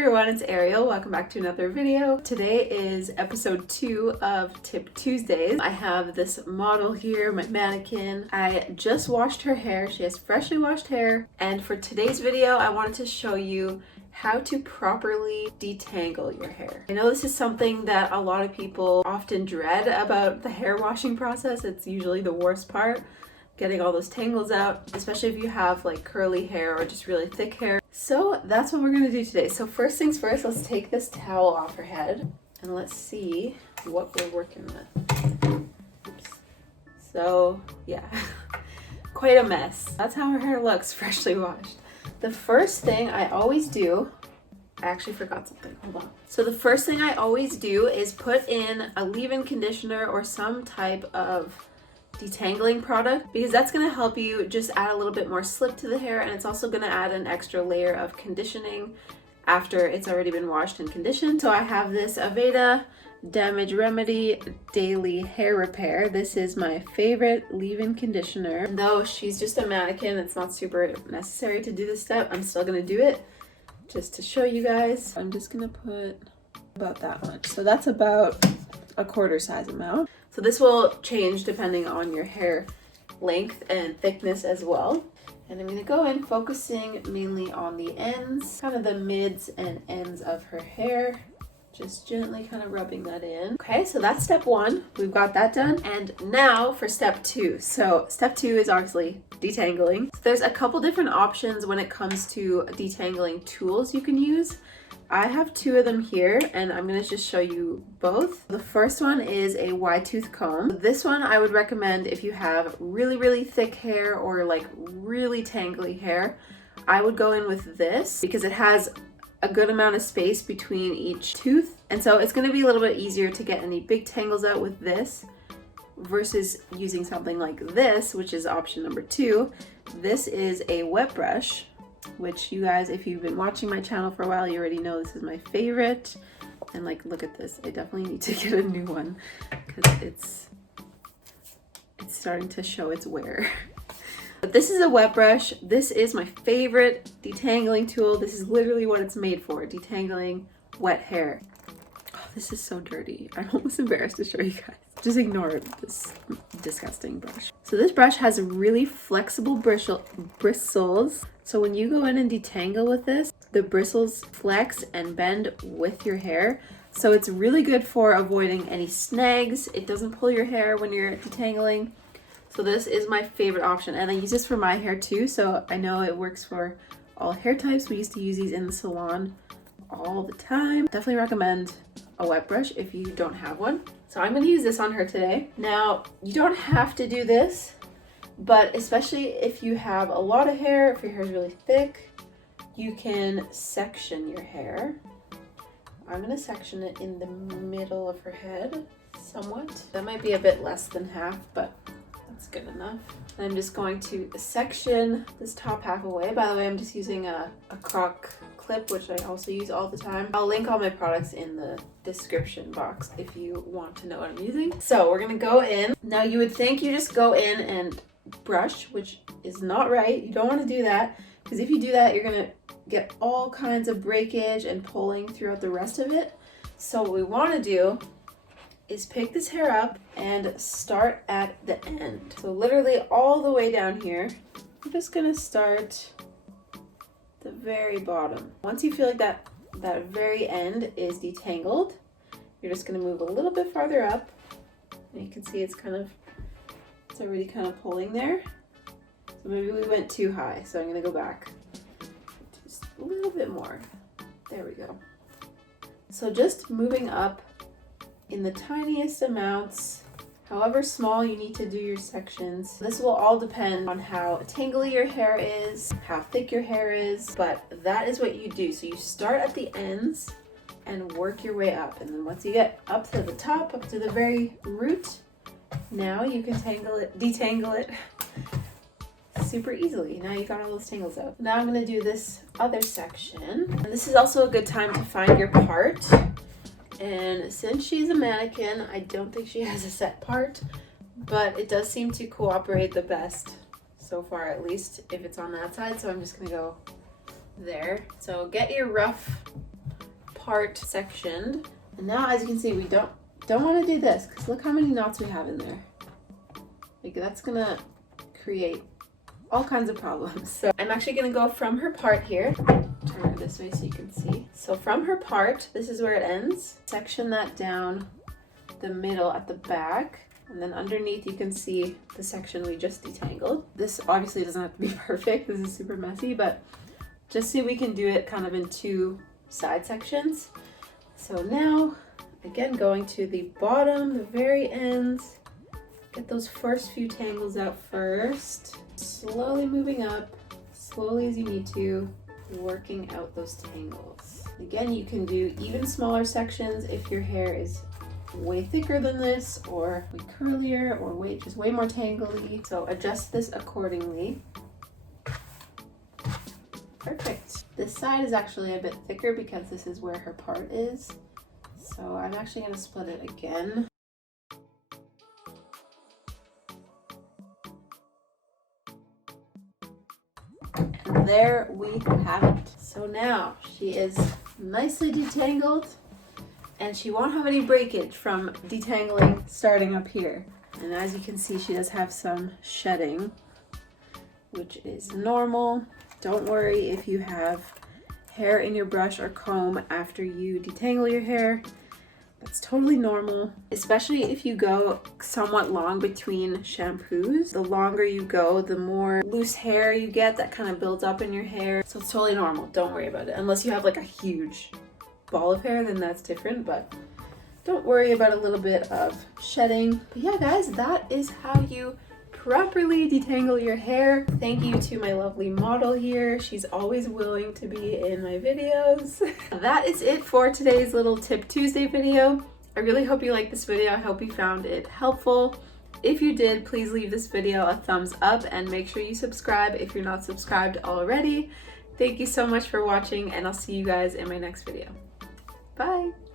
everyone, it's Ariel. Welcome back to another video. Today is episode 2 of Tip Tuesdays. I have this model here, my mannequin. I just washed her hair. She has freshly washed hair. And for today's video, I wanted to show you how to properly detangle your hair. I know this is something that a lot of people often dread about the hair washing process. It's usually the worst part, getting all those tangles out, especially if you have like curly hair or just really thick hair. So that's what we're gonna do today. So first things first, let's take this towel off her head and let's see what we're working with. Oops. So yeah, quite a mess. That's how her hair looks freshly washed. The first thing I always do, I actually forgot something, hold on. So the first thing I always do is put in a leave-in conditioner or some type of detangling product, because that's going to help you just add a little bit more slip to the hair, and it's also going to add an extra layer of conditioning after it's already been washed and conditioned. So I have this Aveda Damage Remedy Daily Hair Repair. This is my favorite leave-in conditioner. Though she's just a mannequin, it's not super necessary to do this step. I'm still going to do it just to show you guys. I'm just going to put about that much. So that's about a quarter size amount. So this will change depending on your hair length and thickness as well. And I'm going to go in focusing mainly on the ends, kind of the mids and ends of her hair. Just gently kind of rubbing that in. Okay, so that's step 1. We've got that done. And now for step 2. So step 2 is obviously detangling. So there's a couple different options when it comes to detangling tools you can use. I have 2 of them here, and I'm going to just show you both. The first one is a wide tooth comb. This one I would recommend if you have really thick hair or like really tangly hair. I would go in with this because it has a good amount of space between each tooth, and so it's going to be a little bit easier to get any big tangles out with this versus using something like this, which is option number 2. This is a wet brush, which you guys, if you've been watching my channel for a while, you already know this is my favorite. And like, look at this. I definitely need to get a new one because it's starting to show its wear. But this is a wet brush. This is my favorite detangling tool. This is literally what it's made for, detangling wet hair. Oh, this is so dirty. I'm almost embarrassed to show you guys. Just ignore this disgusting brush. So this brush has really flexible bristles. So when you go in and detangle with this, the bristles flex and bend with your hair. So it's really good for avoiding any snags. It doesn't pull your hair when you're detangling. So this is my favorite option, and I use this for my hair too. So I know it works for all hair types. We used to use these in the salon all the time. Definitely recommend a wet brush if you don't have one. So I'm going to use this on her today. Now, you don't have to do this, but especially if you have a lot of hair, if your hair is really thick, you can section your hair. I'm going to section it in the middle of her head somewhat. That might be a bit less than half, but that's good enough. And I'm just going to section this top half away. By the way, I'm just using a croc clip, which I also use all the time. I'll link all my products in the description box if you want to know what I'm using. So we're gonna go in. Now you would think you just go in and brush, which is not right. You don't want to do that, because if you do that, you're gonna get all kinds of breakage and pulling throughout the rest of it. So what we want to do is pick this hair up and start at the end. So literally all the way down here. I'm just gonna start the very bottom. Once you feel like that very end is detangled, you're just gonna move a little bit farther up, and you can see it's already kind of pulling there. So maybe we went too high, so I'm gonna go back just a little bit more. There we go. So just moving up in the tiniest amounts, however small you need to do your sections. This will all depend on how tangly your hair is, how thick your hair is, but that is what you do. So you start at the ends and work your way up. And then once you get up to the top, up to the very root, now you can detangle it super easily. Now you got all those tangles out. Now I'm gonna do this other section. And this is also a good time to find your part. And since she's a mannequin, I don't think she has a set part, but it does seem to cooperate the best so far, at least if it's on that side. So I'm just gonna go there. So get your rough part sectioned. And now, as you can see, we don't want to do this because look how many knots we have in there. Like, that's gonna create all kinds of problems. So I'm actually gonna go from her part here. Turn her this way so you can see. So from her part, this is where it ends. Section that down the middle at the back. And then underneath you can see the section we just detangled. This obviously doesn't have to be perfect. This is super messy, but just so we can do it kind of in two side sections. So now, again, going to the bottom, the very ends, get those first few tangles out first. Slowly moving up, slowly as you need to, working out those tangles. Again, you can do even smaller sections if your hair is way thicker than this, or way curlier, or just way more tangly. So adjust this accordingly. Perfect. This side is actually a bit thicker because this is where her part is. So I'm actually going to split it again. And there we have it. So now she is nicely detangled, and she won't have any breakage from detangling starting up here. And as you can see, she does have some shedding, which is normal. Don't worry if you have hair in your brush or comb after you detangle your hair. That's totally normal, especially if you go somewhat long between shampoos. The longer you go, the more loose hair you get that kind of builds up in your hair. So it's totally normal. Don't worry about it. Unless you have like a huge ball of hair, then that's different, but don't worry about a little bit of shedding. But yeah, guys, that is how you properly detangle your hair. Thank you to my lovely model here. She's always willing to be in my videos. That is it for today's little Tip Tuesday video. I really hope you liked this video. I hope you found it helpful. If you did, please leave this video a thumbs up and make sure you subscribe if you're not subscribed already. Thank you so much for watching, and I'll see you guys in my next video. Bye!